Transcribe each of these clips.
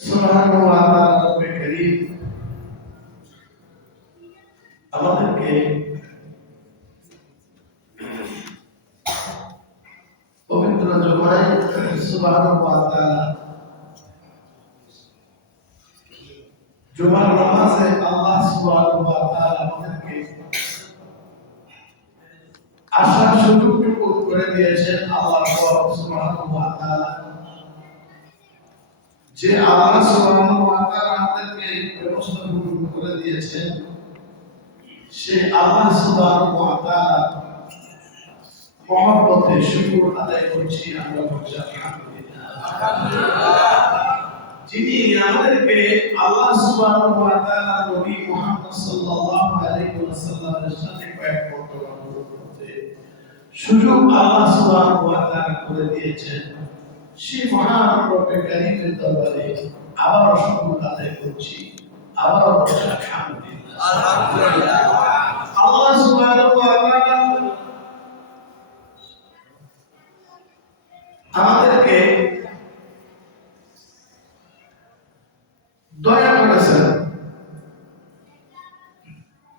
সুবহানাহু ওয়া তাআলা রব্বে কারীম আমাদেরকে পবিত্র জুমায় সুবহানাহু ওয়া তাআলা জুমার নামাজে আল্লাহ সুবহানাহু ওয়া তাআলা আমাদেরকে আসার সুযোগটুকু করে দিয়েছেন। আল্লাহ সুবহানাহু ওয়া তাআলা যে আল্লাহ সুবহানাহু ওয়া তাআলা আমাদেরকে ব্যবস্থা করে দিয়েছেন, সে আল্লাহ সুবহানাহু ওয়া তাআলা মহব্বতে শুকর আদায় করছি। আমরা বলছি আলহামদুলিল্লাহ। যিনি আমাদেরকে আল্লাহ সুবহানাহু ওয়া তাআলা নবী মুহাম্মদ সাল্লাল্লাহু আলাইহি ওয়াসাল্লামের সাথে কয়েক বর্তমান করতে সুযোগ আল্লাহ সুবহানাহু ওয়া তাআলা করে দিয়েছেন, সেই মহান রব্বে কারীমের দরবারে আবার শুকর আদায় করছি। আবার বলছি আলহামদুলিল্লাহ। আল্লাহ সুবহানাহু ওয়া তাআলা আমাদেরকে দয়া করেছেন,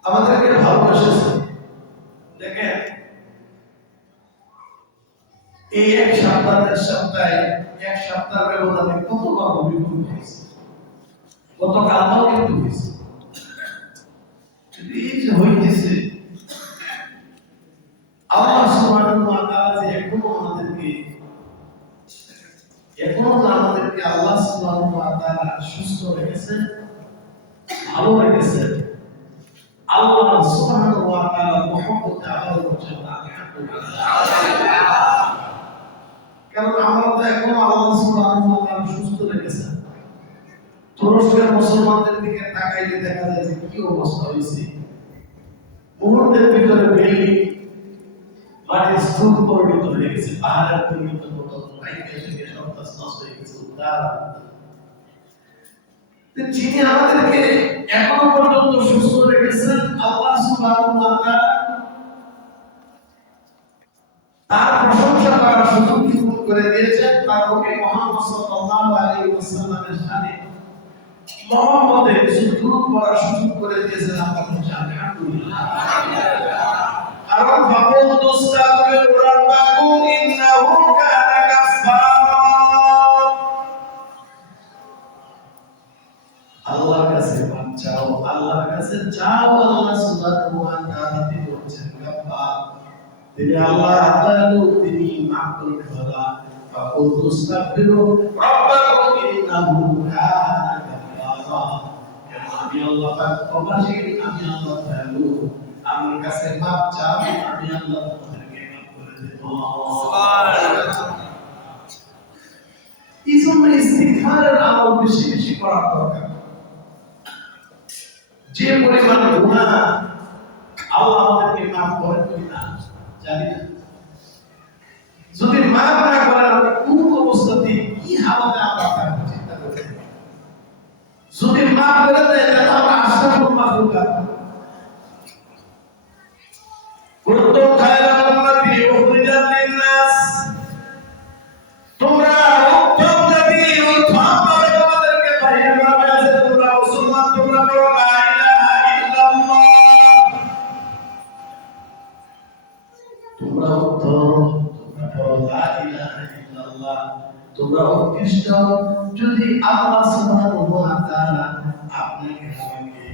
আমাদেরকে ভালোবাসেছেন। দেখেন, এই এক সপ্তাহ ব্যবধানে কত গল্প বিপুল হয়েছে, কত কালও কিন্তু হয়েছে। এই যে হইতেছে, আল্লাহ সুবহানাহু ওয়া তাআলা যে এখনো আমাদেরকে আল্লাহ সুবহানাহু ওয়া তাআলা সুস্থ রেখেছেন, ভালো রেখেছেন। আল্লাহ সুবহানাহু ওয়া তাআলা মহব্বতে আবার বলছেন আলহামদুলিল্লাহ। কারণ আমরা তো এখনো আল্লাহ সুবহানাহু ওয়া তাআলা সুস্থ রেখেছেন। তুরস্কের মুসলমানদের দিকে তাকাইলে দেখা যায় যে কি অবস্থা হয়েছে। মুহূর্তের ভিতরে বিল্ডিং মাটির স্তূপ পরিণত হয়ে গেছে, পাহাড়ের পরিণত মতো নষ্ট হয়ে গেছে। যিনি আমাদেরকে এখনো পর্যন্ত সুস্থ রেখেছেন, আল্লাহ সুবহানাহু ওয়া তাআলা তার প্রশংসা করার সুযোগ করে দিয়েছেন। তার নবী মুহাম্মদ সাল্লাল্লাহু আলাইহি ওয়াসাল্লামের সাথে মুহাম্মদে কিছু দূর করার সুযোগ করে দিয়েছেন। আমরা বলছি আলহামদুলিল্লাহ। কারণ ফাকুলতু আস্তাগফিরু রাব্বাকুম ইন্নাহু কানা গাফফারা। আল্লাহর কাছে মাপ চাও, আল্লাহর কাছে চাও। আল্লাহ সুবহানাহু ওয়া তাআলা তিনি হচ্ছেন গাফফার, তিনি আল্লাহ তাআলা, তিনি মাফ করে ফেলা। ফাকুলতু আস্তাগফিরু রাব্বাকুম ইন্নাহু কানা গাফফারা। আমি আল্লাহ পাক ক্ষমাশীল, আমি আল্লাহ দয়ালু। আমার কাছে মাপ চাও, আমি আল্লাহ তোমাদেরকে মাফ করে দেব। সুবহানাল্লাহ। এই জন্য ইস্তিগফারের আমল বেশি বেশি করা দরকার। যে পরিমাণ গুনাহ আল্লাহ আমাদেরকে মাফ করেন কিনা জানি না। যদি মাফ না করেন, আমরা কোন অবস্থাতে কি হালতে আমরা থাকবো চিন্তা করে। যদি মাফ করে দেয়, তাহলে আমরা আশরাফুল মাখলুকাত। কুনতুম খায়রা উম্মাতি উখরিজাত লিন-নাস, তোমরা উত্তম জাতি, উত্তমভাবে তোমাদেরকে বাহির করা হয়েছে। তোমরা মুসলমান, তোমরা বলো লা ইলাহা ইল্লাল্লাহ। তোমরা উত্তম, তোমরা বলো লা ইলাহা ইল্লাল্লাহ। তোমরা উৎকৃষ্ট। যদি আল্লাহ সুবহানাহু ওয়া তাআলা আপনাকে আমাকে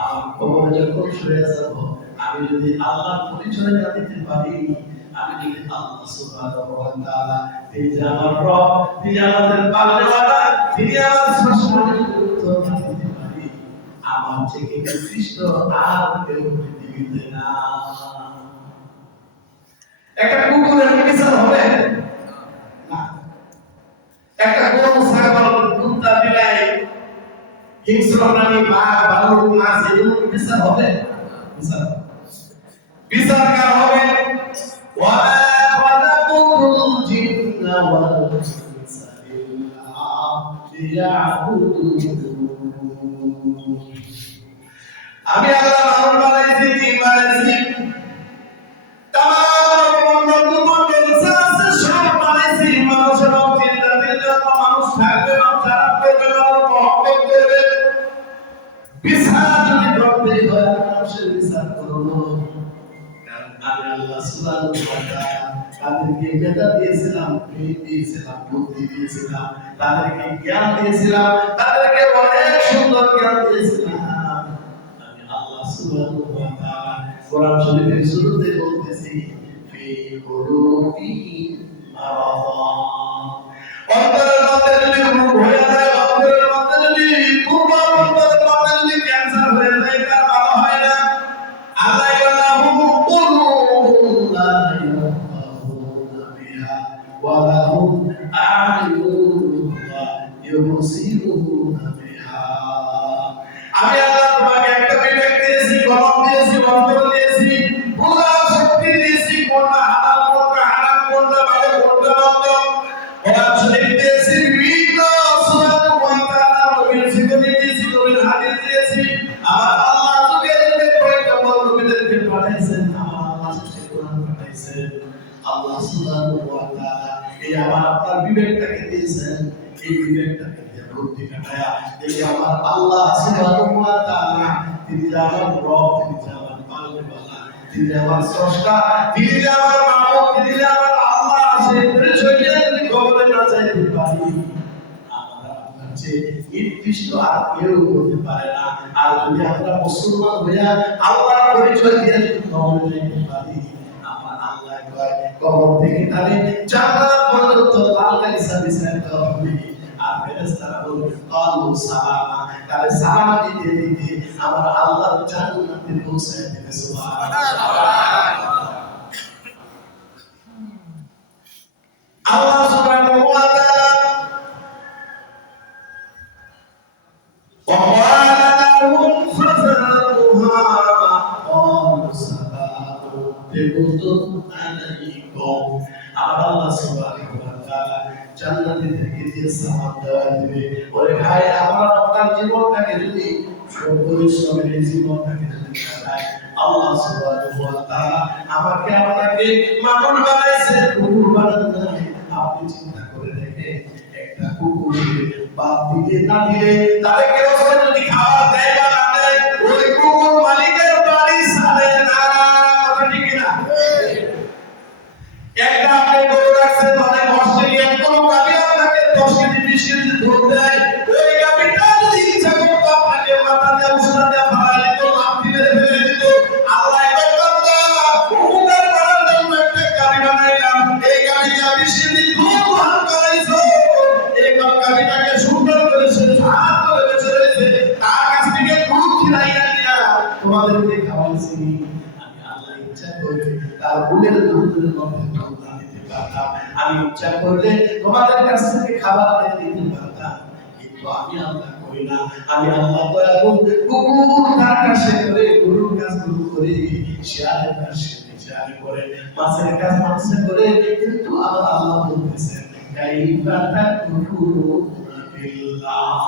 আমার কবরে যখন শুয়ে যাব, আমি যদি আল্লাহর পরিচয় না দিতে পারি, আমি যদি আল্লাহ সুবহানাহু ওয়া তাআলা তিনি যে আমার রব, তিনি আমাদের পালনেওয়ালা, তিনি আমার সৃষ্টির উত্তর না দিতে পারি, আমার থেকে উৎকৃষ্ট আর কেউ পৃথিবীতে না। একটা কুকুরের বিচার হবে না, একটা গরু, ছাগল, কুত্তা, বিলাই, হিংস্র প্রাণী, বাঘ, ভালুক, মাছ, এগুলোর বিচার হবে? বিচার কার হবে? ওয়ালা খালাকুল জিন্না ওয়াল ইনসা ইল্লা লিয়াবুদুন। আমি আল্লাহ মানুষ বানাইছি, জিন বানাইছি, তামাম জিন্নাত আছে সব বানাইছি মানুষের জিন্নাতের জন্য। মানুষ থাকবে, মানুষ থাকবে, মানুষ তাদেরকে মেধা দিয়েছিলাম, দিয়েছিলাম, বুদ্ধি দিয়েছিলাম, তাদেরকে জ্ঞান দিয়েছিলাম, তাদেরকে অনেক সুন্দর জ্ঞান দিয়েছিলাম। আমি আল্লাহ সুবহানাহু ওয়া তাআলা কোরআন শরীফের শুরুতে বলতেছি ফি কুলুবিহি মারাদা। অন্তরের মধ্যে যদি রোগ হয়ে যায়, অন্তরের মধ্যে যদি কুফর, অন্তরের মধ্যে যদি ক্যান্সার হয়ে যায়, এটা ভালো হয় না। আল্লাহ লাহুম কুলুবুন লা ইয়াফকাহুনা বিহা ওয়া লাহুম আ'য়ুনুন লা ইউবসিরুনা বিহা। আমি আল্লাহ তোমাকে একটা বিবেক দিয়েছি, কলম দিয়েছি, অন্তর দিয়েছি, বুঝার শক্তি দিয়েছি, কোনটা হালাল, কোনটা হারাম, কোনটা ভালো, কোনটা মন্দ। কোরআন শরীফ দিয়েছি, বিভিন্ন সূরা ওয়া তাআলা নবীর জীবনী দিয়েছি, নবীর হাদিস দিয়েছি। আমার আল্লাহ যুগে যুগে পয়গম্বর নবীদেরকে পাঠাইছেন, আমার আল্লাহ শেষে কোরআন পাঠাইছেন। আল্লাহ সুবহানাহু ওয়া তাআলা এই আমার আপনার বিবেকটাকে দিয়েছেন, এই বিবেকটাকে দিয়ে বুদ্ধি কাটায়া এই আমার আল্লাহ সুবহানাহু ওয়া তাআলা তিনি যে আমার রব, তিনি যে আমার পালনওয়ালা, তিনি যে আমার স্রষ্টা, তিনি যে আমার মাবুদ, তিনি যে আমার আল্লাহ, সেই পরিচয়টা যদি কবরে না চাইতে পারি, আমরা আপনার চেয়ে নির্দিষ্ট আর কেউ হতে পারে না। আর যদি আমরা মুসলমান হইয়া আল্লাহর পরিচয় দিয়ে যদি কবরে যাইতে পারি, আমার আল্লাহ কয় কবর থেকে তাহলে জান্নাত পর্যন্ত আল্লাহ হিসাবে চাইতে হবে। আর ফেরেশতারা বলবে কালু সালামা, তাহলে সালাম দিতে দিতে আমার আল্লাহ জান্নাতে পৌঁছায় দিবে। সুবহানাল্লাহ। আল্লাহ সুবহানাহু ওয়া তাআলা وقال لهم خزنتها قالوا سلام بكم عليكم। আল্লাহ সুবহানাহু ওয়া তাআলা জান্নাতে থেকে যে সালাম দেওয়া দিবে, ওরে ভাই আমার আপনার জীবনটাকে যদি পরিশ্রমের জীবনটাকে যদি কাটায়, আল্লাহ সুবহানাহু ওয়া তাআলা আমাকে আপনাকে মানুষ বানাইছে, কুকুর বানান নাই। আপনি চিন্তা করে দেখেন, একটা কুকুরকে বাদ দিলে না দিলে, তারে কেউ যদি খাবার দেয় বা না দেয়, ওই কুকুর মালিকের বাড়ি ছাড়ে না। কথা ঠিক না? একটা আপনি গরু রাখছেন, অনেক অস্ট্রেলিয়ান কোন গাবি আপনাকে 10 কেজি 20 কেজি দুধ দেয়, ওই গাবিটা যদি ইচ্ছা করতো আপনাকে মাথা দিয়ে উষ্ণা দিয়ে ফালাই দিত, লাফি মেরে ফেলে দিত। আল্লাহ কয় বান্দা, উপকার করার জন্য একটা গাবি বানাইলাম, এই গাবিটা 20 কেজি দুধ পান করাইছো, এই গাবিটাকে সুন্দর করে ঝাড় করে বেঁচে রয়েছে, তার কাছ থেকে দুধ খিলাইয়া দিয়া তোমাদেরকে খাওয়াইছি। আমি আল্লাহ ইচ্ছা করে তার বুলের দুধের মধ্যে দুধ না দিতে পারতাম, আমি ইচ্ছা করলে তোমাদের কাছ থেকে খাবার দিতে পারতাম, কিন্তু আমি আল্লাহ করি না। আমি আল্লাহ দয়া করে কুকুর তার কাছে করে, গরুর কাছ গরু করে, শিয়ালের কাছ শিয়ালে করে, মাছের কাছ মাছে করে, কিন্তু আমার আল্লাহ বলতেছেন কাইফা তাকফুরুনা বিল্লাহ,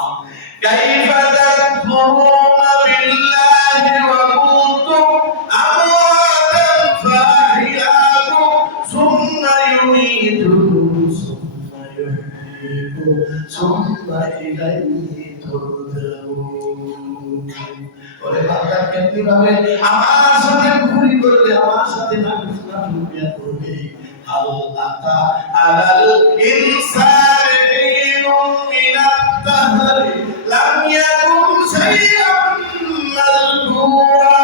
কাইফা তাকফুরুনা বিল্লাহি ওয়া কুনতুম আমওয়াতান ফাহিয়াকুম সুম্মা ইউমীতুকুম সুম্মা ইউহয়ীকুম সুম্মা ইলাইহি তুরজাউন। ওরে বান্দা, কেমনি ভাবে আমার সাথে কুফরি করলে, আমার সাথে নাফরমানি করলে, আল্লাহ আলাল ইনসানি হিনুম মিনাত দাহরি লাম ইয়াকুন শাইআন মাযকুরা।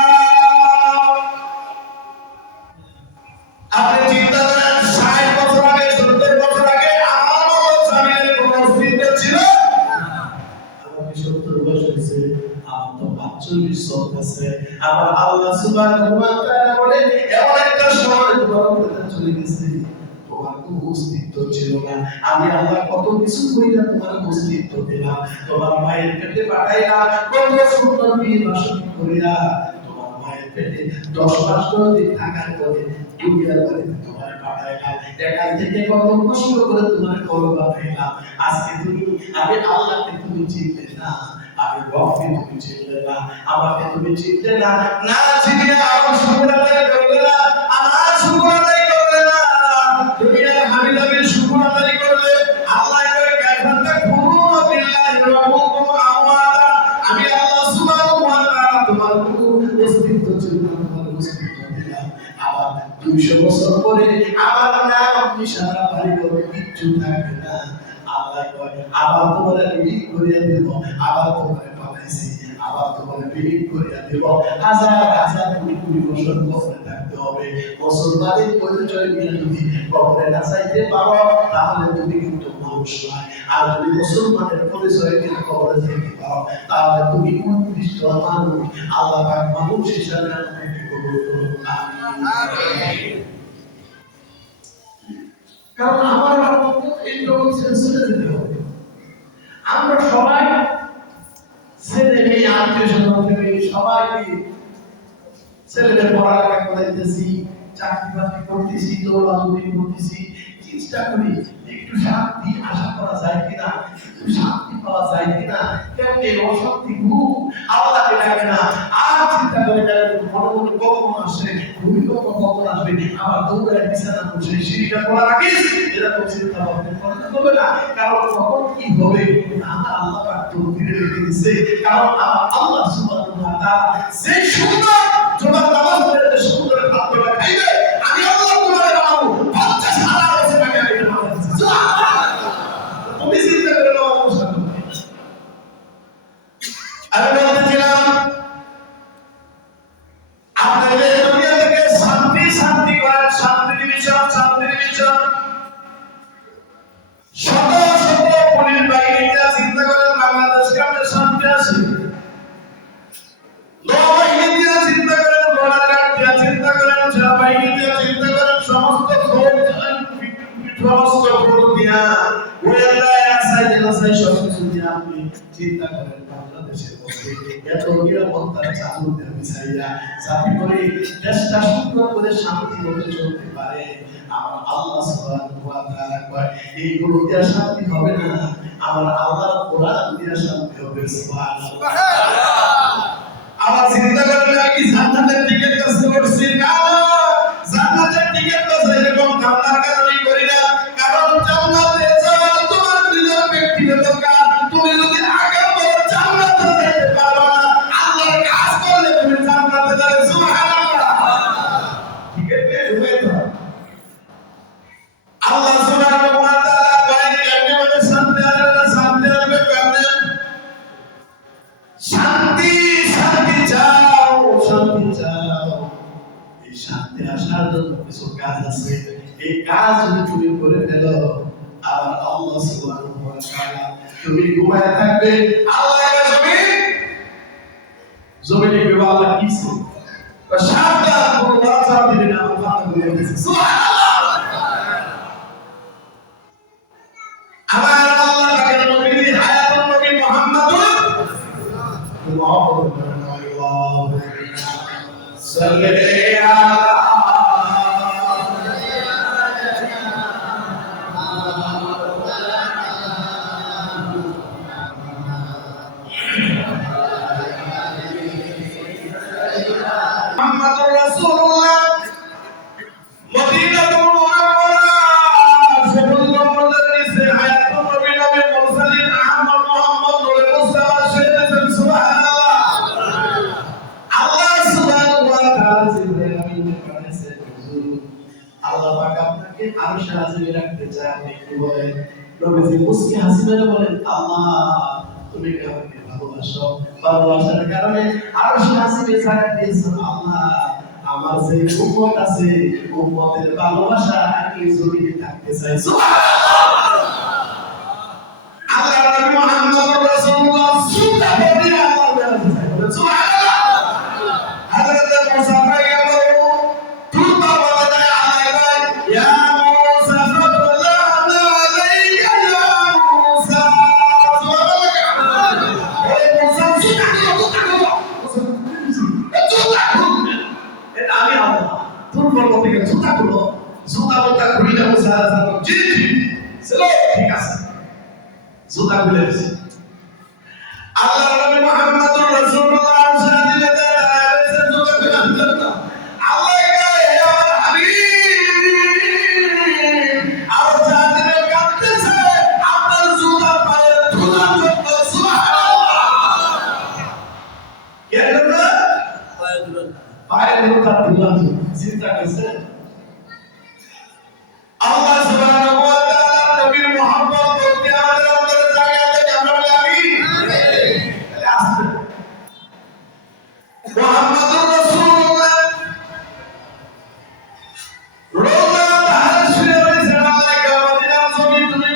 আপনি চিন্তা করেন, 60 বছর আগে, 70 বছর আগে আমার মতো জামিনের কোন অস্তিত্ব ছিল না। আমাকে 70 বছর হয়েছে, আমার তো 45 চলতেছে। আমার আল্লাহ সুবহানাহু ওয়া তাআলা বলে এমন একটা সময় তোমার উপরে চলে গেছে, তোমার কোনো অস্তিত্ব ছিল না। আমি আল্লাহ কত কিছু কইরা তোমার অস্তিত্ব দিলাম, তোমার মায়ের পেটে পাঠাইলাম, কত সুন্দর বিয়ে বাসন করিয়া তোমার মায়ের পেটে 10 মাস ধরে থাকার পরে দুনিয়ার বাড়িতে তোমার পাঠাইলাম, এখান থেকে কত কষ্ট করে তোমার কবর বানাইলাম। আজকে তুমি, আমি আল্লাহকে তুমি চিনলে না, আমি রবকে তুমি চিনলে না, আমাকে তুমি চিনলে না, না চিনে আমার শুকর আদায় করলে না, আমার শুকর আদায় করলে না, দুনিয়ার হাবিজাবির শুকর আদায় করলে। আল্লাহ কয় কাফারটা কুরুনা বিল্লাহি ওয়া কুনতুম আমওয়াতা, আমি আল্লাহ সুবহানাহু ওয়া তাআলা তোমার অস্তিত্ব ছিল না, তোমার অস্তিত্ব দিলাম। আবার 200 বছর পরে আমার নাম কিচ্ছু থাকবে না। আল্লাহ কয় আবার তোমার বিলীন করিয়া দেব, আবার তোমার পাঠাইছি, আবার তোমার বিলীন করিয়া দেব। হাজার হাজার কোটি কোটি বছর কবরে থাকতে হবে। মুসলমানের পরিচয় নিয়ে যদি কবরে না যাইতে পারো তাহলে তুমি কিন্তু মানুষ নয়। আর যদি মুসলমানের পরিচয় নিয়ে কবরে যাইতে পারো তাহলে তুমি উৎকৃষ্ট মানুষ। আল্লাহ পাক মানুষ হিসাবে আমাকে কবুল করুন। আমিন। কারণ আমার এই জগৎ ছেড়ে যেতে হবে। আমরা সবাই ছেলে মেয়ে আত্মীয় স্বজন থেকে সবাইকে ছেলেদের পড়ালেখা করাইতেছি, চাকরি বাকরি করতেছি, দৌড়াদৌড়ি করতেছি, চেষ্টা করি একটু শান্তি আশা করা যায় কিনা, একটু শান্তি পাওয়া যায় কিনা। কেমনি অশান্তি ঘুম আল্লাহকে ডাকে না, আর চিন্তা করে মনে মনে কখন আসে, ভূমিকম্প কখন আসবে, আবার দৌড়ায় বিছানা বসে সিঁড়িটা খোলা রাখিস, এরকম চিন্তা ভাবনা করতে হবে না। কারণ কখন কি হবে আমার আল্লাহ পাক তকদিরে লিখে দিয়েছে। কারণ আমার আল্লাহ সুবহানাহু ওয়া তাআলা যে সুন্দর তোমার নামাজ পড়ে সুন্দর খাদ্য খাইবে, আমি আল্লাহ তোমারে বানাবো 50,000 বছর আগে আমি নামাজ পড়েছি। সুবহানাল্লাহ। তুমি চিন্তা করে নামাজ পড়ছো। আমি বলতেছিলাম আপনাদের দুনিয়া থেকে শান্তি শান্তি করেন, শান্তির মিশন, শান্তির মিশন। শত শত পুলিশ বাহিনীরা চিন্তা করেন বাংলাদেশকে আমাদের শান্তি আছে। নৌবাহিনীরা চিন্তা করেন, বর্ডার চিন্তা করেন, সেনাবাহিনীরা চিন্তা করেন, সমস্ত সমস্ত দিয়া গোয়েন্দা এসআই সবকিছু দিয়ে আপনি চিন্তা করেন বাংলাদেশের মধ্যে এত নিরাপত্তার চালু দেবে চাইয়া যাতে করে দেশটা সুন্দর করে শান্তি মতো চলতে পারে। আমার আল্লাহ সুবহানাহু ওয়া তাআলা কয় এইগুলো দিয়ে শান্তি হবে না, আমার আল্লাহর কোরআন দিয়ে শান্তি হবে। সুবহানাল্লাহ। আবার চিন্তা করলে কি জান্নাতের টিকিট কাছে করছি না, জান্নাতের টিকিট কাছে এরকম ধারণার কারণে করি না। কারণ জান্নাতে যাওয়া তোমার নিজের ব্যক্তিগত কাজ। তুমি যদি আগে বলো জান্নাতে যেতে পারবে না, আল্লাহর কাজ করলে তুমি জান্নাতে যাবে। সুবহানাল্লাহ। টিকিট পেয়ে ঢুকে তো আল্লাহ সুবহানাহু ওয়া তাআলা কয় কেমনে মানে শান্তি আসবে না, শান্তি আসবে কেমনে? শান্তি শান্তি চাও, শান্তি চাও। এই শান্তি আসার জন্য কিছু কাজ আছে। এই কাজ যদি তুমি করে ফেলো আবার আল্লাহ সুবহানাহু ওয়া তাআলা তুমি ঘুমায় থাকবে, আল্লাহ জমিনে কেবল আল্লাহ কিছু সাবধান কোন বাচ্চা দিবে না। আল্লাহ বলে দিয়েছে সুবহানাল্লাহ। আমার আল্লাহ তাআলা নবী হায়াতুন নবী মুহাম্মাদুর মুহাম্মাদুর রাসূলুল্লাহ মদিনাতুল মুনাওয়ারা সেবুল্লাহ মজলিসে হায়াতুন নবী নবী মুরসালিন আহমদ মুহাম্মদ নূরে মুস্তাফা শেখেন। সুবহানাল্লাহ। আল্লাহ সুবহানাহু ওয়া তাআলা জিবরাইল আমিনকে পাঠিয়েছেন, হুজুর আল্লাহ পাক আপনাকে আরশে আজিমে রাখতে চায়। আপনি কি বলেন? নবীজি মুস্কি হাসি মেরে বলেন, আল্লাহ তুমি আমাকে ভালোবাসো, ভালোবাসার কারণে আরশে আজিমে জায়গা দিয়েছো। আল্লাহ আমার যে উম্মত আছে উম্মতের ভালোবাসা আমি জড়িয়ে থাকতে চাই। সুবহানাল্লাহ। আল্লাহ নবী মুহাম্মদ রাসূলুল্লাহ সুন্নাহ দিয়ে আল্লাহ বেরাতে চাই। সুবহানাল্লাহ। হযরত মুসা পয়গম্বর তুরবা বলে আলাইহি ইয়া মুসা সাল্লাল্লাহু আলাইহি ইয়া মুসা। সুবহানাল্লাহ। ওই মুসা এটা আমি আল্লাহ তুরবা থেকে জুতা খুলো, জুতা বলতে খুলে মুসা সাল্লাল্লাহু জি জি চলো ঠিক আছে, জুতা খুলে দিয়েছে। আল্লাহ নবী মুহাম্মদুর রাসূলুল্লাহ সাল্লাল্লাহু আলাইহি ওয়াসাল্লাম জুতা খুলে দিলেন। আল্লাহ কয় হে আমার হাবিব আর জাতির কাঁদতেছে আপনার জুতা পায়ে ধুলার জন্য। সুবহানাল্লাহ। কেন না পায়ে ধুলার জন্য চিন্তা করছেন। আল্লাহ সুবহানাহু ওয়া তাআলা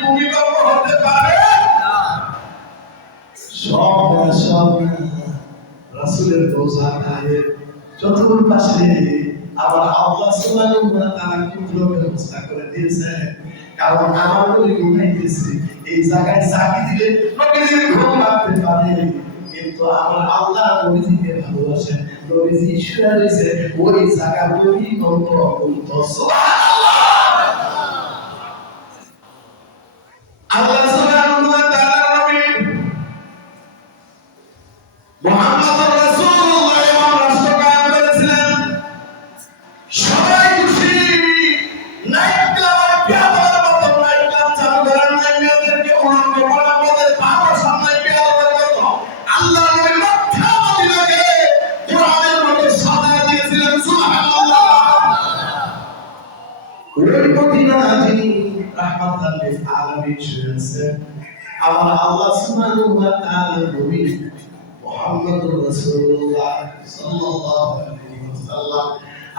ভূমিকম্প হতে পারে না। সব রাসূলের রোজা গায়ে চতুর্পাশে আবার আল্লাহ সুবহানাহু ওয়া তাআলা কুদরত ব্যবস্থা করে দিয়েছে। কারণ আমার নবী ঘুমাইতেছে, এই জায়গায় চাকি দিলে নবীজির ঘুম লাগতে পারে, কিন্তু আমার আল্লাহ নবীজিকে ভালোবাসেন। নবীজি শুয়ে রয়েছে, ওই জায়গা ভূমিকম্প হইত। আল্লাহ সুবহানাহু ওয়া তাআলা নবী মুহাম্মদ রাসূলুল্লাহ এবং রাষ্ট্র কায়েম করেছিলেন। সবাই খুশি, নাইট ক্লাব পেয়াদার মতো নাইট ক্লাব চালু করার নাই, মেয়েদেরকে উলঙ্গ করা, আমাদের বাবার সামনে পেয়াদার মতো আল্লাহ নবী মক্কা মদিনাকে কোরআনের মতো সাজায় দিয়েছিলেন। সুবহানাল্লাহ। ওই মদিনা যিনি রাহমাতাল লিল আলামিন শুয়েছেন, আমার আল্লাহ সুবহানাহু ওয়া তাআলা নবী মুহাম্মদুর রাসূলুল্লাহ সাল্লাল্লাহু আলাইহি ওয়াসাল্লাম,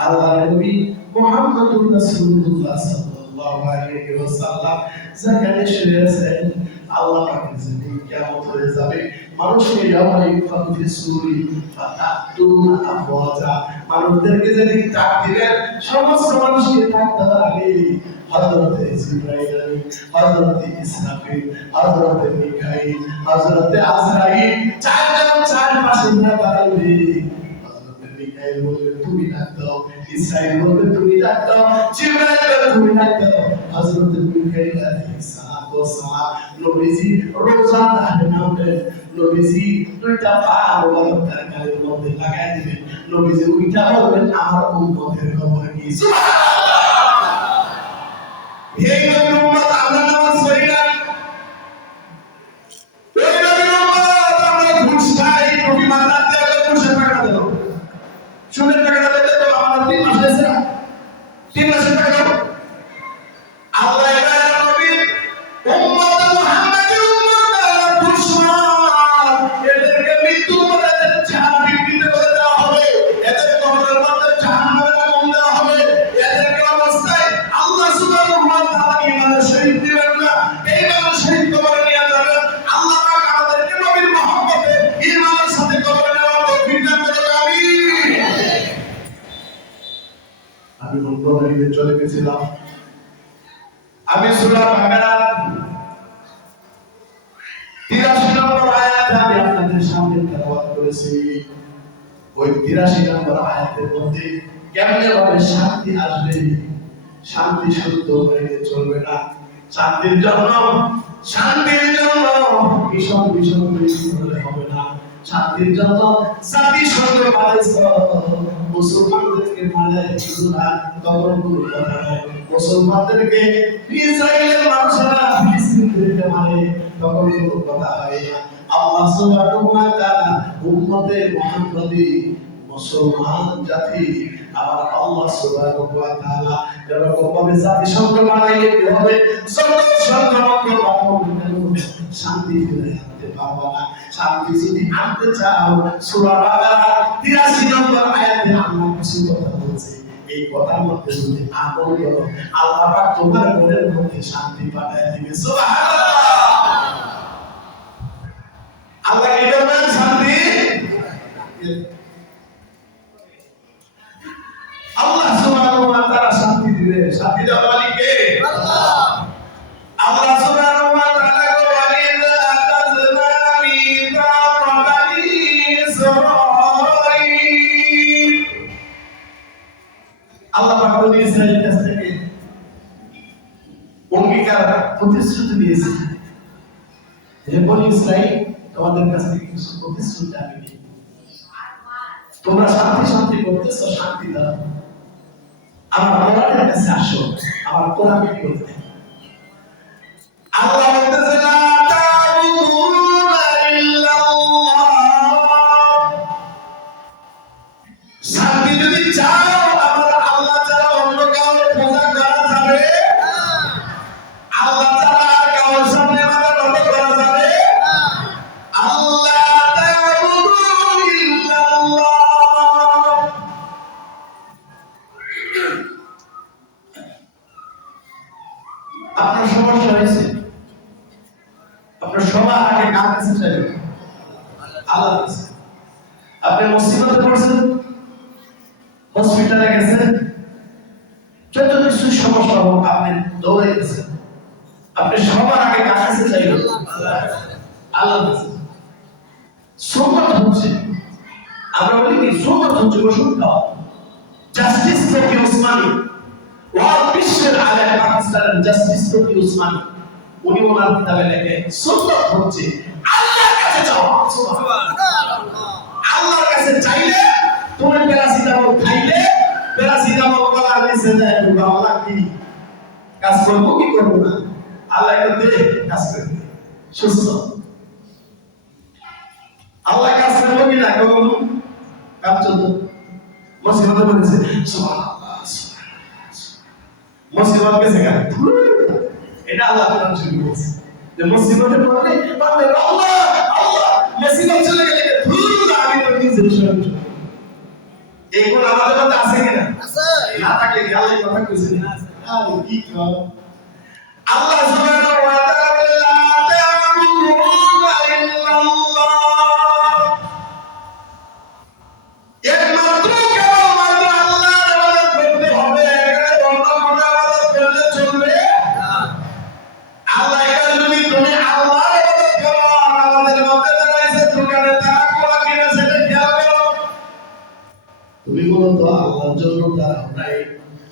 আল্লাহ নবী মুহাম্মদুর রাসূলুল্লাহ সাল্লাল্লাহু আলাইহি ওয়াসাল্লাম যেখানে শুয়েছেন, আল্লাহ পাকের জমিন কিয়ামত হয়ে যাবে। মানুষকে ইয়াউমা ইউফাকু ফিস-সূরি ফাতাতুনা আফওয়াজা, মানুষদেরকে যেদিন ডাক দিবেন, সমস্ত মানুষকে ডাক দেওয়ার আগে হযরতে জিবরাইল আলাইহিস সালাম, হযরতে ইসরাফিল, হযরতে মিকাইল, হযরতে আজরাইল চারজন চার পাশে দাঁড়াবে। হযরতে মিকাইল বলবে তুমি ডাক দাও, ইসরাইল বলবে তুমি ডাক দাও, জিবরাইল বলবে তুমি ডাক দাও। হযরতে মিকাইল আলাইহিস সালাম নবীজি রোজা রাখবেন, নবীজি দুইটা পা মোবারক তার গালের মধ্যে লাগাই দিবেন, নবীজি উইটা বলবেন আমার উম্মতের খবর কি। হে নবীর উম্মত, আমরা নামাজ পড়ি না, হে নবীর উম্মত, আমরা ঘুষ খাই, নবী মাদ্রাসা থেকে ঘুষের টাকা দাও, সুদের টাকা দিতে তো আমরা 3 মাস হয়েছে না, 3 মাসের টাকা দাও। আল্লাহ এবার নবীর উম্মত মুহাম্মাদের উম্মত দুশমন, এদেরকে মৃত্যু করে জাহান্নামে বিক্রি করে দেওয়া হবে, এদের কবরের মধ্যে জাহান্নামের আগুন দেওয়া হবে। এদেরকে অবস্থায় আল্লাহ সুবহানাহু ওয়া তাআলা ইমানের শহীদ দিবেন না, এইভাবে শহীদ কবরে নিয়ে যাবেন। আল্লাহ পাক আমাদেরকে নবীর মহব্বতে ইমানের সাথে কবরে নেওয়ার তৌফিক দান করুন, আমিন। আমি মন্ত্রণালয়ে চলে গেছিলাম, আমি সূরা বাকারা 83 নম্বর আয়াত আমি আপনাদের সামনে তেলাওয়াত করেছি। ওই 83 নম্বর আয়াতের মধ্যে কেমনে ভাবে শান্তি আসবে, শান্তি শুদ্ধ হয়ে চলবে না। শান্তির জন্য ভীষণ হলে হবে না। শান্তির জন্য জাতিসংঘ বানাইছে, মুসলমানদেরকে মানে হিন্দুরা তখন কোনো কথা নাই, মুসলমানদেরকে ইসরায়েলের মানুষরা ফিলিস্তিনদেরকে মানে তখন কোনো কথা হয় না। আল্লাহ সুবহানাহু ওয়া তাআলা উম্মতে মুহাম্মাদি মুসলমান জাতি, আবার আল্লাহ সুবহানাহু ওয়া তাআলা এরকম ভাবে জাতিসংঘ বানাইলে কি হবে, শান্তি ফিরে আনতে পারবা না। শান্তি যদি আনতে চাও, সূরা বাকারা 83 নম্বর আয়াতে আল্লাহ কিছু কথা বলছে, এই কথার মধ্যে যদি আমল করো, আল্লাহ পাক তোমার মনের মধ্যে শান্তি পাঠিয়ে দিবে। সুবহানাল্লাহ। আল্লাহ কি করবেন? শান্তি। আল্লাহ সুবহানাহু ওয়া তাআলা শান্তি দিবে। শান্তি দেওয়ার মালিক কে? আল্লাহ। আল্লাহ সুবহানাহু ওয়া তাআলা বলেন, আতাজনা মিতাকা বানি ইসরাঈল। আল্লাহ পাক বনি ইসরাঈলের কাছ থেকে অঙ্গীকার প্রতিশ্রুতি দিয়েছে, হে বনি ইসরাঈল, তোমাদের কাছ থেকে কিছু প্রতিশ্রুতি আমি নিই, তোমরা শান্তি করতেছো, শান্তি দাও, আমার কোরআনের কাছে আসো, আমার কোরআন কি বলতে। আল্লাহ বলতেছে, লা তা'বুদুনা ইল্লাল্লাহ, শান্তি যদি চাও আমার আল্লাহ ছাড়া অন্য কাউকে পূজা করা যাবে না, আল্লাহ ছাড়া আর কারোর সামনে মাথা নত করা যাবে না। আল্লাহ তা'বুদু ইল্লাল্লাহ। আপনার সমস্যা হয়েছে, সবার আগে কার কাছে চাইবেন? আল্লাহর কাছে। আপনি মুসিবতে পড়ছেন, হসপিটালে গেছেন, যত কিছু সমস্যা হোক আপনি দৌড়াইতেছেন, আপনি সবার আগে কার কাছে চাইবেন? আল্লাহর কাছে। সুন্নাত হচ্ছে, আমরা বলি কি সুন্নাত হচ্ছে ওষুধ খাওয়া। জাস্টিস তকি উসমানী, ওয়ার্ল্ড বিশ্বের আলেম পাকিস্তানের জাস্টিস তকি উসমানী, উনি ওনার কিতাবে লেখে সুন্নাত হচ্ছে আল্লাহর কাছে চাওয়া। আল্লাহর কাছে চাইলে তুমি প্যারাসিটামল খাইলে প্যারাসিটামল গলার নিচে যায়, আল্লাহ কি কাজ করবো কি করবো না, আল্লাহ দে কাজ করবে সুস্থ। আল্লাহ কাজ করবো কি না করবো কাজ চলতো। মুসিবতে বলেছে সুবহানাল্লাহ, মুসিবত গেছে কেন? এটা আল্লাহ কোরআন শুরু করেছে যে মুসিবতে পড়লে বলবে আল্লাহ আল্লাহ, মুসিবত চলে গেলে ধুর আমি তো নিজের শরীর। এই কোন আমাদের মধ্যে আছে কিনা? আছে। না থাকলে কি আল্লাহ কথা কইছে না? আর কি কর আল্লাহ সুবহানাহু ওয়া তাআলা লা তা'বুদুনা ইল্লাল্লাহ, একমাত্র কেবলমাত্র আল্লাহর ইবাদত করতে হবে। এখানে অন্য কোনো ইবাদত করলে চলবে না। আল্লাহ এখানে যদি তুমি আল্লাহর ইবাদত করো, আমাদের মধ্যে যারা আছে দোকানে তারা কোলা কিনা সেটা খেয়াল করো। তুমি বলো তো আল্লাহর জন্য দাঁড়াও নাই,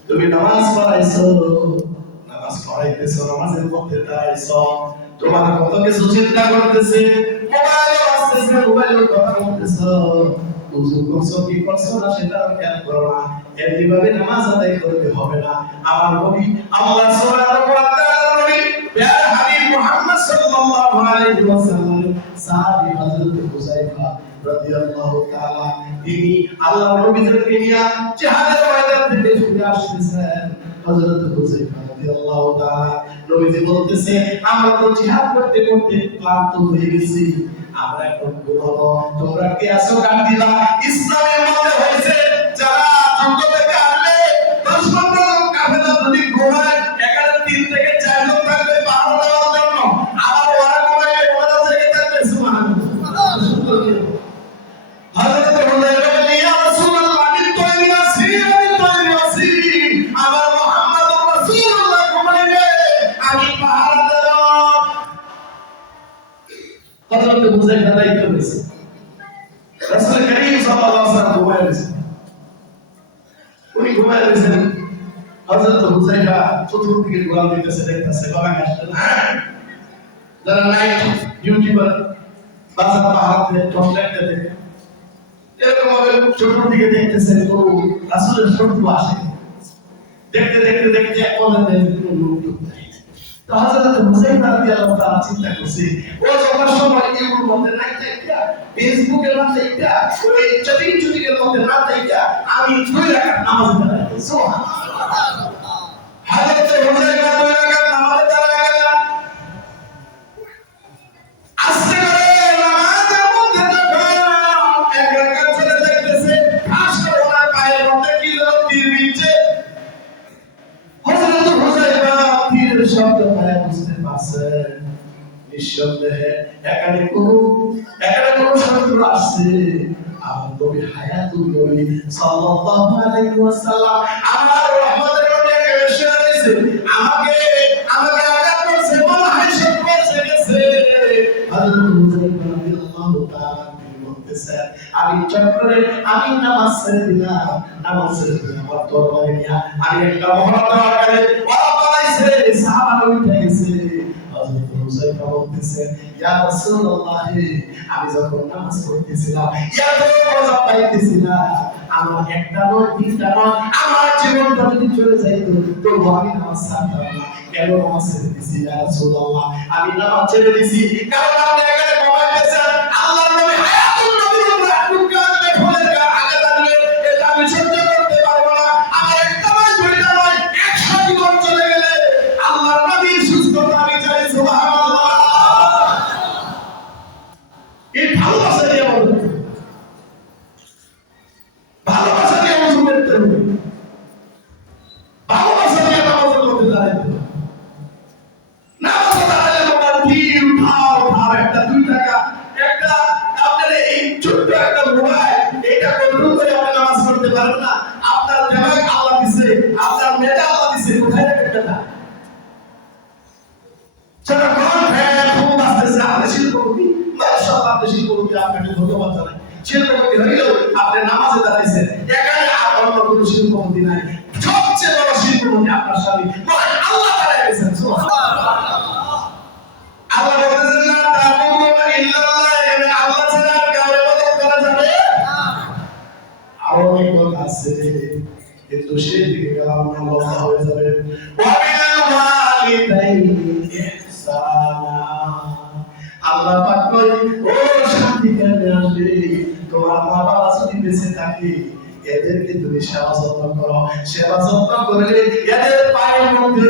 তুমি নামাজ পড়াইছো, নামাজ পড়াইতেছো, নামাজের মধ্যে দাঁড়াইছো, তোমার কত কিছু চিন্তা করতেছে, মোবাইল আসতেছে, মোবাইলের কথা বলতেছো, ওযু করছো কি করছো না সেটা খেয়াল করো না, এমনিভাবে নামাজ আদায় করতে হবে না। আমার নবী আল্লাহ সুবহানাহু ওয়া তাআলা নবী প্যার হাবিব মুহাম্মদ সাল্লাল্লাহু আলাইহি ওয়াসাল্লাম সাহাবী হযরত হুযায়ফা রাদিয়াল্লাহু তাআলা, তিনি আল্লাহর নবীদেরকে নিয়ে জিহাদের ময়দান থেকে ফিরে আসতেছেন। হযরত হুযায়ফা রাদিয়াল্লাহু তাআলা নবীজি বলতেছে, আমরা তো জিহাদ করতে করতে ক্লান্ত হয়ে গেছি, আমরা এখন ঘুমাবো, তোমরা কে আছো গান দিলা। ইসলামের মধ্যে হয়েছে যারা যুদ্ধ থেকে আসলে 10-15 জন কাফেলা যদি ঘুমায়, এখানে 3 থেকে 4 জন থাকবে পাহাড় দেওয়ার জন্য, আবার ওরা ঘুমায় ওরা জেগে থাকবে। সুবহানাল্লাহ। হযরত হুযায়ফা বলেন, ইয়া রাসূলুল্লাহ, আমি তৈরি আছি, আমি তৈরি আছি, আমার মুহাম্মদুর রাসূলুল্লাহ ঘুমাইবে, আমি পাহাড় দেব। হযরত হুযায়ফা দায়িত্ব নিয়েছে, রাসূল করিম সাল্লাল্লাহু আলাইহি ওয়াসাল্লাম ঘুমায় গেছেন, উনি ঘুমায় গেছেন। হযরত হুযায়ফা চতুর্দিকে গোলাম দিতেছে, দেখতেছে বাবা আসছে না, যারা নাইট ডিউটি করে বাজার পাহাড়ে টর্চলাইট দেখে এরকম ভাবে চতুর্দিকে দেখতেছেন, কোন রাসূলের শত্রু আসে, দেখতে দেখতে দেখতে এক পর্যায়ে কোনো লোক ঢুকতে। তো হযরত হুযায়ফা রাদিয়াল্লাহু তাআলা চিন্তা করছে, ও যখন সময় ইউর মধ্যে নাই যাইতা, ফেসবুকের মধ্যে যাইতা, ওই চ্যাটিং মধ্যে না যাইতা, আমি 2 রাকাত নামাজ পড়াই। সুবহানাল্লাহ। হযরত হুযায়ফা 2 রাকাত নামাজ পড়াই গেলেন। আস্তে করে নামাজের মধ্যে যখন এক রাকাত ছেড়ে দেখতেছে, আসলে ওনার পায়ের মধ্যে কি যেন তীর বিঁধছে। হযরত হুযায়ফা তীরের শব্দ পায় বুঝতে পারছেন, নিঃসন্দেহে এখানে কোন শত্রু আসছে। আমার নবী হায়াতুল নবী সাল্লাল্লাহু আলাইহি ওয়াসাল্লাম আমার রহমতের নবী এখানে শুয়ে রয়েছে, আমাকে আঘাত করছে, মনে হয় শত্রু এসে গেছে। হযরত হুযায়ফা রাদিয়াল্লাহু তাআলা বলতেছেন, আমি চক্করে আমি নামাজ ছেড়ে দিলাম, নামাজ ছেড়ে দিলাম, আমার তরবারি নিয়ে আমি একটা মহড়া দেওয়ার কাছে ওরা পালাইছে, সাহাবা উঠে গেছে। হযরত হুযায়ফা বলতেছেন, ইয়া রাসূলুল্লাহ, আমি যখন নামাজ পড়তেছিলাম এত মজা পাইতেছিলাম, আমার একটা নয় 3টা নয়, আমার জীবনটা যদি চলে যাইতো তবু আমি নামাজ ছাড়তাম না। কেন নামাজ ছেড়ে দিছি ইয়া রাসূলুল্লাহ? আমি নামাজ ছেড়ে দিছি কারণ আপনি এখানে ঘুমাইতেছেন, আল্লাহর নবী হায়াতুল নবীর উপরে আটকান ফলের আঘাত আনলে এটা আমি সহ্য করতে পারবো না। আমার একটা নয় 2টা নয় 100 জীবন চলে গেলে আল্লাহর নবীর সুস্থতা আমি চাই। সুবহানাল্লাহ। এই ভালোবাসা নিয়ে আমাদের ভালোবাসা নিয়ে আমাদের করতে হবে, ভালোবাসা নিয়ে আমাদের করতে দাঁড়াইতে হবে। নামাজে দাঁড়ালে তোমার দিল উঠাও উঠাবে, আছে, কিন্তু সেদিকে গেলাম না, লম্বা হয়ে যাবে। ওয়াবিল ওয়ালিদাইনি ইহসানা। আল্লাহ পাক কই, ও শান্তি কেমনে আসবে? তোমার মা বাবা যদি বেঁচে থাকে, এদেরকে তুমি সেবা যত্ন করো। সেবা যত্ন করলে এদের পায়ের মধ্যে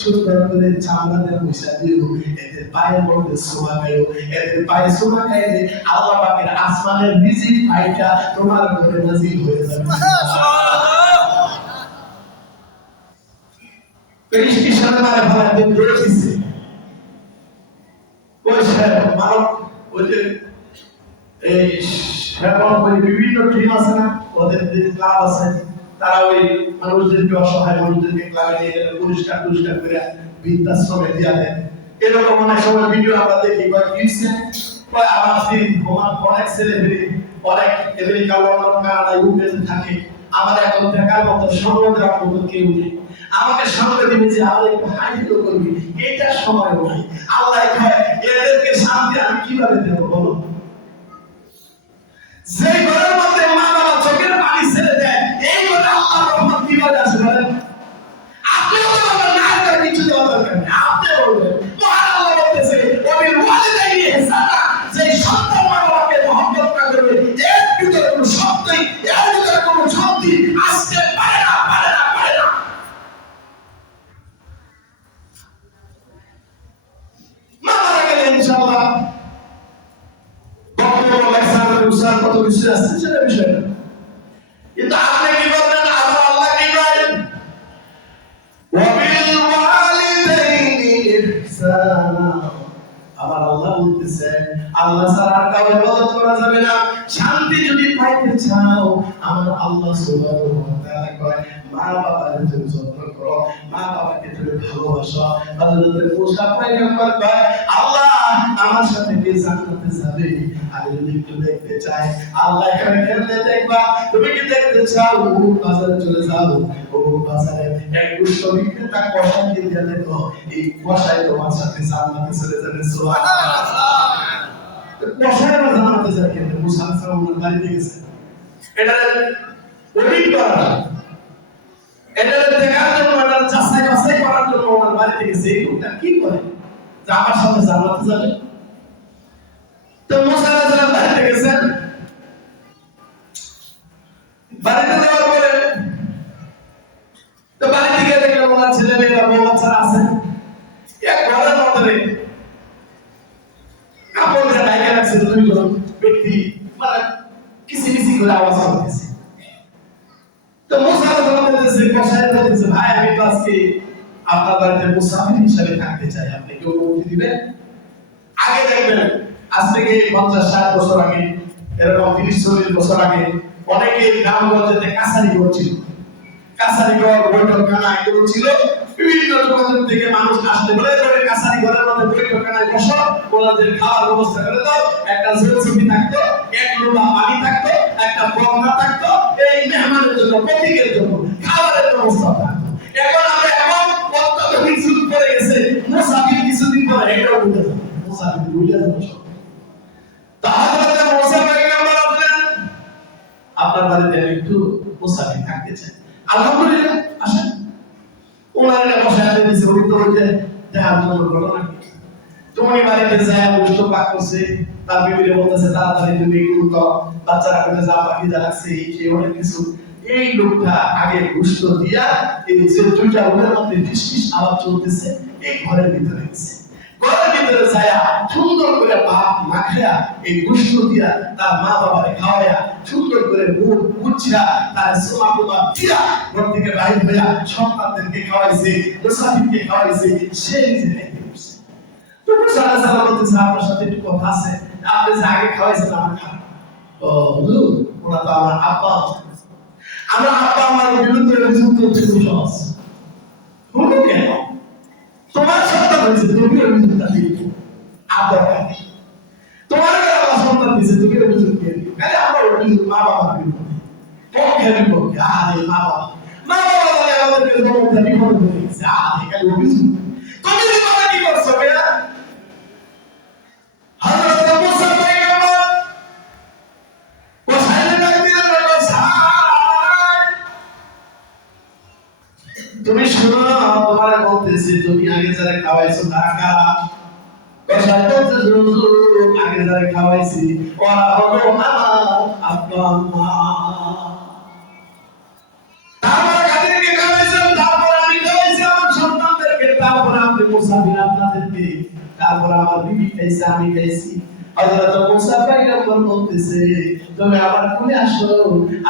সুন্দর করে চামড়া দিয়ে বসা দিও, এদের পায়ের মধ্যে সোমা খাইও। এদের পায়ে সোমা খাইলে আল্লাহ পাকের আসমানের রিজিক পাইটা তোমার ঘরে নাজিল হয়ে যাবে। কৃষ্ণ সরকার ভারতে দিয়েছে ওই মানব, ওই যে এই বিভিন্ন টিম আছে না, ওদের যে ক্লাব আছে, তারা ওই মানুষদেরকে, অসহায় মানুষদেরকে ক্লাবে নিয়ে গেলে পুরস্কার করে বৃদ্ধাশ্রমে দিয়ে দেয়। এরকম অনেক সময় ভিডিও আমরা দেখি, আমার দিন অনেক ছেলেমেয়ে অনেক আমেরিকা, লন্ডন, কানাডা, ইউকেতে থাকে। আমার এখন দেখার মতো সংবাদ রাখার মতো কেউ নেই। আমাকে সঙ্গে দিবি যে আমার একটু হাইলো করবি, এটা সময় নাই। আল্লাহ এদেরকে শান্তি আমি কিভাবে দেবো বলো? যে ঘরের মধ্যে মা বাবা চোখের পানি ছেড়ে দেয়, এই ঘরে আল্লাহর রহমত কিভাবে আসে বলেন? আপনিও তো বলবেন না, আর কিছু দেওয়া দরকার নেই। আপনি বলবেন, মহান আল্লাহ বলতেছে, ওয়াবিল ওয়ালিদাইনি ইহসানা, যে সন্তান মা বাবাকে মহব্বত না করবে, এর ভিতরে কোনো শক্তি, এর ভিতরে কোনো শক্তি আসতে পারে না। মা মারা গেলে ইনশাআল্লাহ কত কিছু আসছে, সেটা বিষয় না। কিন্তু আপনি কি বলবেন? আমার আল্লাহ কি বলেন? ওয়াবিল ওয়ালিদাইনি ইহসানা। আমার আল্লাহ বলতেছেন, আল্লাহ ছাড়া আর কাউকে ইবাদত করা যাবে না। শান্তি যদি পাইতে চাও, আমার আল্লাহ সুবহানাহু ওয়া তাআলা কয়, মা বাবার তুমি যত্ন করো, মা বাবাকে তুমি ভালোবাসো। হযরত মুসা পয়গম্বর কয়, আল্লাহ আমার সাথে কে জান্নাতে যাবে? আমি যদি একটু দেখতে চাই। আল্লাহ এখানে কেমনে দেখবা? তুমি কি দেখতে চাও? বাজারে চলে যাও, বাজারে এক দুষ্ট বিক্রেতা কষা দিয়ে দেখো, এই কষাই তোমার সাথে জান্নাতে চলে যাবে। সুবহানাল্লাহ। কষাই আমার জান্নাতে যাবে, কিন্তু মুসা সাল্লাল্লাহু বাড়িতে গেছে। এটা ওই করা, এটা দেখার জন্য, এটা যাচাই বাছাই করার জন্য ওনার বাড়িতে গেছে। এই লোকটা কি করে যে আমার সাথে জান্নাতে যাবে? তো মুসা আলাইহিস সালাম বাড়িতে গেছেন। বাড়িতে যাওয়ার পরে তো বাড়িতে গিয়ে দেখলাম ওনার ছেলে মেয়েরা, বউ বাচ্চারা আছে। এক ঘরের মধ্যে কাপড় দিয়ে ঢেকে রাখছে দুইজন ব্যক্তি, মানে কিসিমিসি করে আওয়াজ করতেছে। তো মুসা আলাইহিস সালাম বলতেছে, কসাই বলতেছে, ভাই আমি তো আজকে আপনার বাড়িতে মুসাফির হিসেবে থাকতে চাই, আপনি কি অনুমতি দিবেন? আগে দেখবেন, আজ থেকে 50-60 বছর আগে, এরকম 30-40 বছর আগে অনেকে গ্রামগঞ্জে কাছারি করছিল। কাছারি ঘর, বৈঠকখানা এগুলো ছিল। বিভিন্ন যোগাযোগ থেকে মানুষ আসলে বলে করে কাছারি ঘরের মধ্যে বৈঠকখানায় বসো, ওনাদের খাওয়ার ব্যবস্থা করে দাও। একটা জলসিপি থাকতো, এক লোটা পানি থাকতো, একটা বগনা থাকতো, এই মেহমানের জন্য, প্রতীকের জন্য খাবারের ব্যবস্থা থাকতো। এখন আমরা এমন অত্যাধুনিক যুগ করে গেছে, মুসাফির কিছুদিন পরে এটাও ভুলে যাবে। মুসাফির ভুলে যাবে সব। তাহলে মুসা পয়গম্বর বলেন, আপনার বাড়িতে আমি একটু মুসাফির থাকতে চাই। আলহামদুলিল্লাহ, আসেন। ওনার একটা বসায় দিয়েছে, ওই তো ওই যে দেখার জন্য ঘটনা কি, তুমি বাড়িতে যায় গোষ্ঠ পাক করছে, তার বিবিরে বলতেছে তাড়াতাড়ি তুমি এগুলো করো, বাচ্চারা বলতে যা পাখি যা রাখছে এই অনেক কিছু। এই লোকটা আগে গোষ্ঠ দিয়া এই যে দুইটা রুমের মধ্যে ফিসফিস আওয়াজ চলতেছে, এই ঘরের ভিতরে গেছে। ঘরের ভিতরে যায় সুন্দর করে ভাত মাখায়া এই গোষ্ঠ দিয়া তার মা বাবারে খাওয়ায়া সুন্দর করে মুখ মুছিয়া তার সোমা বোমা দিয়া ঘর থেকে বাইর হইয়া সন্তানদেরকে খাওয়াইছে, মুসাফিরকে খাওয়াইছে, সে নিজে খাইতে বসছে। তো মুসা আলাইহিস সালাম বলতেছে, আপনার সাথে একটু কথা আছে, আপনি যে আগে খাওয়াইছেন আমার খান। ও হুজুর, ওরা তো আমার আব্বা, আমার আব্বা আমার বিরুদ্ধে অভিযোগ করতে খুব সহজ। হলো কেন? তোমার সন্তান হয়েছে, তুমি অভিযোগটা দিবে আব্বা কাছে। তোমার আল্লাহ সন্তান দিয়েছে, তুমি অভিযোগ দিয়ে দিবে। কাজে আমার অভিযোগ মা বাবার বিরুদ্ধে, পক্ষে বিপক্ষে। আরে মা বাবা, মা বাবা তাহলে আমাদেরকে জবাবটা বিপদ হয়ে গেছে। আরে কাজে অভিযোগ তুমি জীবনে কি করছো বেয়া? হযরত মুসা পয়গম্বর কোথায় ডাক দিলেন? আগে যারা খাওয়াইছি ওরা হলো আমার আব্বা মা। তারপর কাদেরকে খাওয়াইছেন, তারপর আমি খাওয়াইছি আমার সন্তানদেরকে, তারপর আপনি মুসাফির আপনাদেরকে, তারপর আমার বিবি খাইছে, আমি খাইছি। হযরত মুসা পয়গম্বর বলতেছে তুমি আমার কোলে আসো,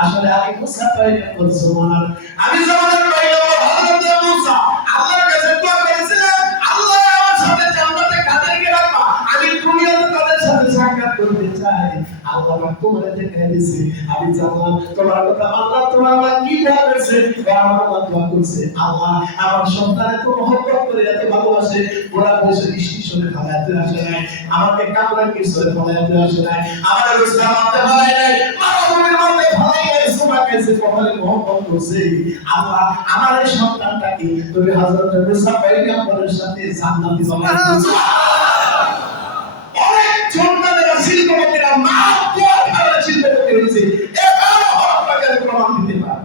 আসলে আমি মুসা পয়গম্বর জমান, আমি জমানের পয়গম্বর হযরত মুসা আল্লাহর কাছে দোয়া করেছিলেন, আল্লাহ আমার সাথে জান্নাতে কাদেরকে রাখবা, আমি দুনিয়াতে তাদের সাথে সাক্ষাৎ করতে চাই। আল্লাহ পাক তোমারে দেখাই দিয়েছে আমি জানলাম তোমার কথা, আল্লাহ তোমার আমার কি দোয়া করেছে, আমার দোয়া করছে আল্লাহ আমার সন্তানের তো মহব্বত করে এত ভালোবাসে, ওরা বসে স্টেশনে খাওয়াতে আসে নাই, আমাকে কামড়া কিসরে খাওয়াতে আসে নাই, আমার রোজা মারতে ভালাই নাই, মারুমের মধ্যে ভালাই নাই, সুমা কাছে কপালে মহব্বত করছে আল্লাহ আমার এই সন্তানটাকে তুমি হযরত মুসা পয়গম্বরের সাথে জান্নাতি বানাই দিয়েছো। অনেক সন্তানেরা শিল্পপতিরা মা দোয়া করে শিল্পপতি হয়েছে, এবারও হত্যাকারী প্রমাণ দিতে পারে।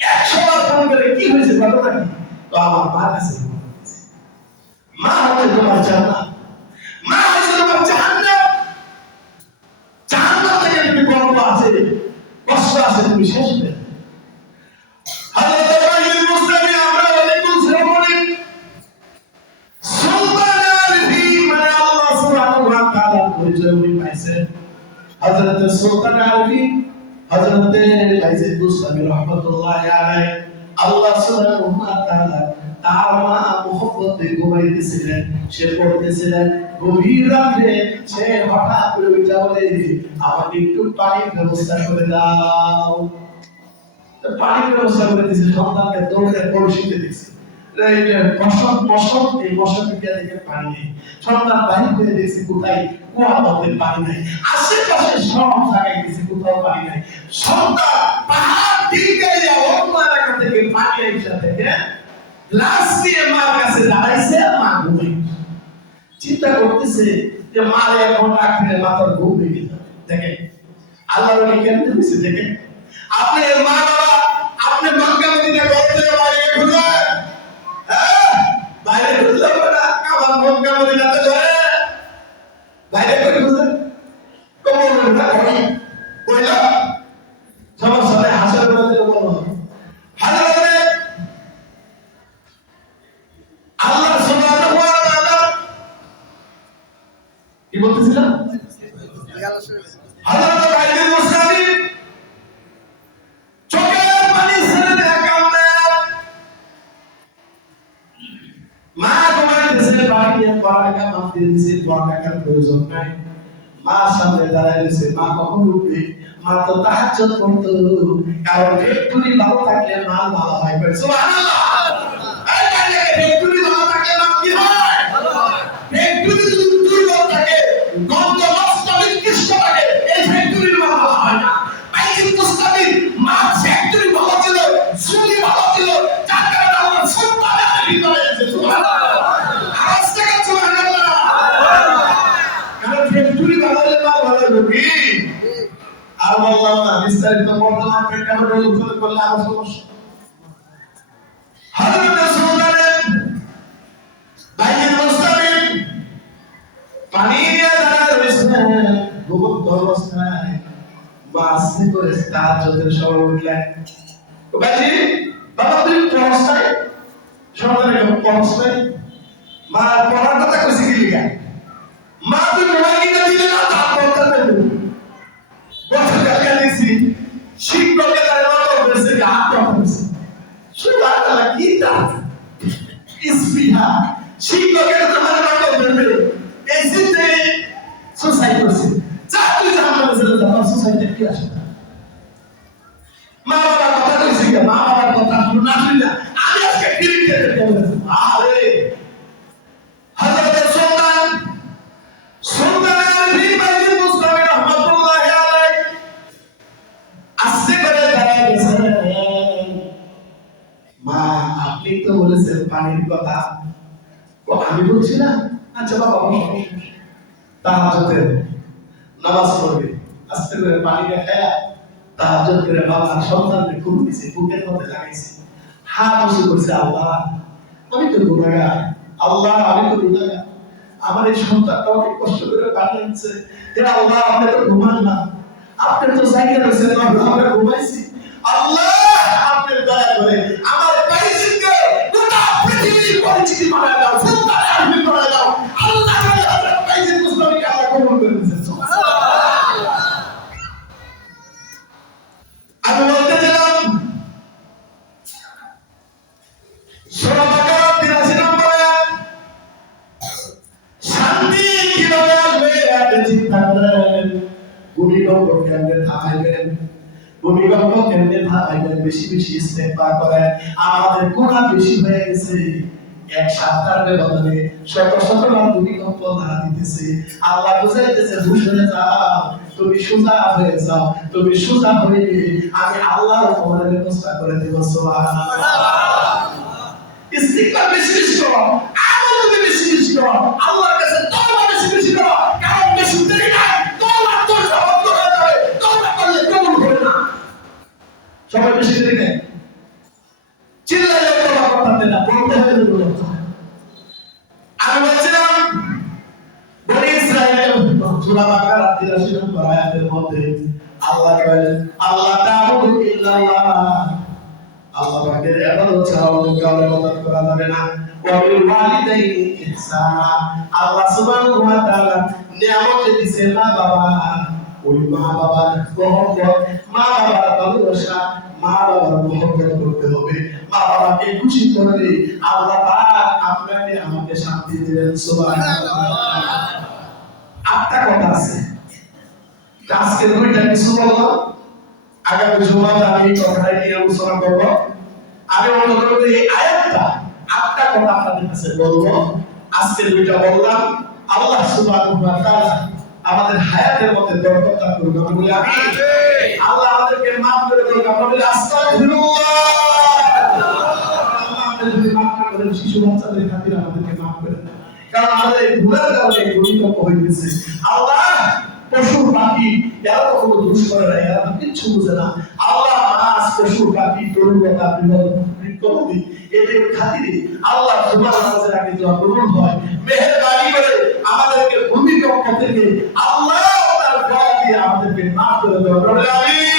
100 বার ফোন করে কি হয়েছে বলো নাকি, তো আমার মার কাছে মা হচ্ছে তোমার জান্নাত, মা হচ্ছে তোমার জাহান্নাম, জাহান্নাম থেকে তুমি গল্প আছে, কষ্ট আছে, তুমি শেষ করে হযরত ইব্রাহিম মুসলিম আমরা ওয়ালাইকুম সালাম বলি সুলতান আরফি মানে আল্লাহ সুবহানাহু ওয়া তাআলা পরিচয় উনি পাইছেন। হযরত সুলতান আরফি হযরত বাইজিদ বুস্তামি রাহমাতুল্লাহি আলাইহি আল্লাহ সুবহানাহু ওয়া তাআলা তার মা মুহাম্মদকে ঘুমাইতেছিলেন, সে পড়তেছিলেন, গভীর রাতে সে হঠাৎ করে উঠে বলে আমাকে একটু পানির ব্যবস্থা করে দাও। তো পানির ব্যবস্থা করে দিয়েছে, সন্তানকে দৌড়ে কলসিতে দিয়েছে, এই যে বসন্ত এই বসন্তে দেখে পানি নেই, সন্তান বাহির করে দিয়েছে কোথায়, কুয়ার মধ্যে পানি নাই, আশেপাশে সব জায়গায় গেছে কোথাও পানি নাই, সন্তান পাহাড় দিকে অন্য এলাকা থেকে পানি আইসা থেকে গ্লাস নিয়ে মার কাছে দাঁড়াইছে, মা ঘুমাই চিন্তা করতেছে যে মারে এখন রাখলে মাথার ঘুম ভেঙে যাবে। দেখেন আল্লাহর ওলি কেমন হয়েছে, দেখেন আপনি মা বাবা আপনি মক্কা মদিনা করতে বাইরে ঘুরলেন, হ্যাঁ বাইরে ঘুরলে না আমার মক্কা মদিনাতে ধরে বাইরে করে ঘুরলেন কবর না করি কইলা সবার সাথে হাসির মধ্যে বলো হাজারে আল্লাহ সুবহানাহু ওয়া তাআলা কি বলতেছিলাম, হযরত বাইজিদ মুস্তামি চোখের পানি ছেড়ে দেয়া কামনে মা ঘুমাইতেছে, বাড়িতে পড়ালেখা মাফ দিয়ে দিছে, পড়ালেখার প্রয়োজন নাই, মা সামনে দাঁড়ায় রয়েছে, মা কখন উঠবে, মা তো তাহাজ্জুদ করতো, কারণ ফ্যাক্টরি ভালো থাকলে মাল ভালো হয়, সুবহানাল্লাহ। এই কাজে ফ্যাক্টরি ভালো থাকলে মাল কি হয়, ফ্যাক্টরি যদি দুর্বল থাকে, গন্ধ নষ্ট নিকৃষ্ট থাকে, এই ফ্যাক্টরির মাল ভালো হয় না। বাইজিদ মুস্তামি মা ফ্যাক্টরি ভালো ছিল, সুনি ভালো ছিল, যার কারণে আল্লাহ সুলতানের ভিতরে এসেছে, সুবহানাল্লাহ। আওয়াজ থেকে সুবহানাল্লাহ, কারণ ফ্যাক্টরি ভালো হলে মাল ভালো হবে। আর বললাম না বিস্তারিত বর্তমান প্রেক্ষাপটে উল্লেখ করলে আরো সমস্যা। হযরত সুলতানের বাইজিদ মুস্তামি পানি নিয়ে দাঁড়ায় রয়েছেন, ঘুমন্ত অবস্থায় বাসে করে তাহাজ্জুদের সময় উঠলেন, বাজি বাবা তুই পড়ছ নাই, সন্তানের পড়ছ নাই, মা পড়ার কথা কইছি কি লিখা, মা তুই মোবাইল কিনে দিলে না তা পড়তে দেব বছর কালকে দেখছি শিক্ষকের তার মতো বলেছে যে হাত পড়ছে সুবহানাল্লাহ কি তা ইসবিহা শিক্ষকের তোমার মতো বলবে এই জিতে সুসাইড করছে, যা তুই জানতে বলেছিল তোমার সুসাইডে কি আসে, মা বাবার কথা কইছি কি, মা বাবার কথা শুনা শুনা আমি আজকে ক্রিকেটে দেখতে বলেছি। আরে হযরত সুলতান আরফি বাইজিদ মুস্তামি রাহমাতুল্লাহি আলাইহি আস্তে করে দাঁড়ায় গেছেন, মা আপনি তো বলেছেন পানির কথা, ও আমি বলছি না, আচ্ছা বাবা তাহাজ্জুদের নামাজ পড়বে, আস্তে করে পানিটা খায়া তাহাজ্জুদ করে বাবা সন্তানকে খুব দিছে, বুকের মধ্যে লাগাইছে, হাত উঁচু করছে, আল্লাহ আমি তো গুনাহগার, আল্লাহ আমি তো গুনাহগার, আমার এই সন্তানটা অনেক কষ্ট করে বানিয়েছে। হে আল্লাহ, আপনি তো ঘুমান না, আপনি তো জায়গা রয়েছেন, আমরা ঘুমাইছি। আল্লাহ, আপনি দয়া করে আমার বাইজিকে গোটা পৃথিবীর পরিচিতি বানায় দাও, সুলতান আলমী বানায় দাও। আল্লাহ, হযরত বাইজিদ মুস্তাফিকে আল্লাহ কবুল করে দিয়েছেন। আমি বলতে চাইলাম সূরা বাকারা 83 নম্বর আয়াত, শান্তি কিভাবে আসবে আপনি চিন্তা করেন। ভূমিকম্প কেমনে থামাইবেন, ভূমিকম্প কেমনে থামাইবেন, বেশি বেশি ইস্তেগফার করেন। আমাদের গুনাহ বেশি হয়ে গেছে, এক সপ্তাহের ব্যবধানে শত শত বার ভূমিকম্প ধরা দিতেছে। আল্লাহ বুঝাইতেছে, হুঁশ হয়ে যাও, তুমি সোজা হয়ে যাও, তুমি সোজা হয়ে আমি আল্লাহর উপরে ব্যবস্থা করে দেব। সুবহানাল্লাহ। ইস্তিগফার বেশি বেশি করো, আমল বেশি বেশি করো, আল্লাহর কাছে তওবা বেশি বেশি করো, কারণ বেশি দেরি নাই, তওবা তোর জবাব হয়ে যাবে, তওবা করলে কবুল হবে না। সবাই বেশি দেরি নেই, চিল্লাইলে তওবা করতে না, বলতে হবে বলতে। আমি বলছিলাম বনি ইসরাঈলের সূরা বাকারা 83 নম্বর আয়াতের মধ্যে আল্লাহ বলেন, আল্লাহ তাআবুদু ইল্লাল্লাহ, আল্লাহ পাকের ইবাদত ছাড়া অন্য কাউকে ইবাদত করা যাবে না। ওয়া বিল ওয়ালিদাইনি ইহসানা, আল্লাহ সুবহানাহু ওয়া তাআলা নিয়ামত দিয়েছে মা বাবা, ওই মা বাবার মহব্বত, মা বাবার ভালোবাসা, মা বাবার মহব্বত করতে হবে। মা বাবাকে খুশি করলে আল্লাহ পাক আপনাকে আমাকে শান্তি দিবেন। সুবহানাল্লাহ। আটটা কথা আছে, আজকে দুইটা কিছু বললাম, আগামী জুমাতে আমি এই কথাটা নিয়ে আলোচনা করব। আমি অনুরোধ করব এই আয়াতটা আটটা কথা আপনাদের কাছে বলবো। আজকে দুইটা বললাম। আল্লাহ সুবহানাহু ওয়া তাআলা আমাদের হায়াতের মধ্যে বরকত দান করুন। আমরা বলি আমিন। আল্লাহ আমাদেরকে maaf করে দিন। আমরা বলি আস্তাগফিরুল্লাহ। আল্লাহ আমাদেরকে maaf করেন, শিশু বাচ্চাদের খাতিরে আমাদেরকে maaf করেন, কারণ আমাদের এই ভুলের কারণে এই ভূমিকম্প হইতেছে। আল্লাহ, পশু পাখি এরা তো কোনো দোষ করে না, এরা তো কিচ্ছু বুঝে না। আল্লাহ, মাছ, পশু পাখি, তরুণতা, বৃক্ষলতি এদের খাতিরে আল্লাহ তোমার নামাজের আগে দোয়া কবুল হয়। মেহেরবানি করে আমাদেরকে ভূমিকম্প থেকে আল্লাহ তার দয়া দিয়ে আমাদেরকে মাফ করে দেওয়া। আমিন।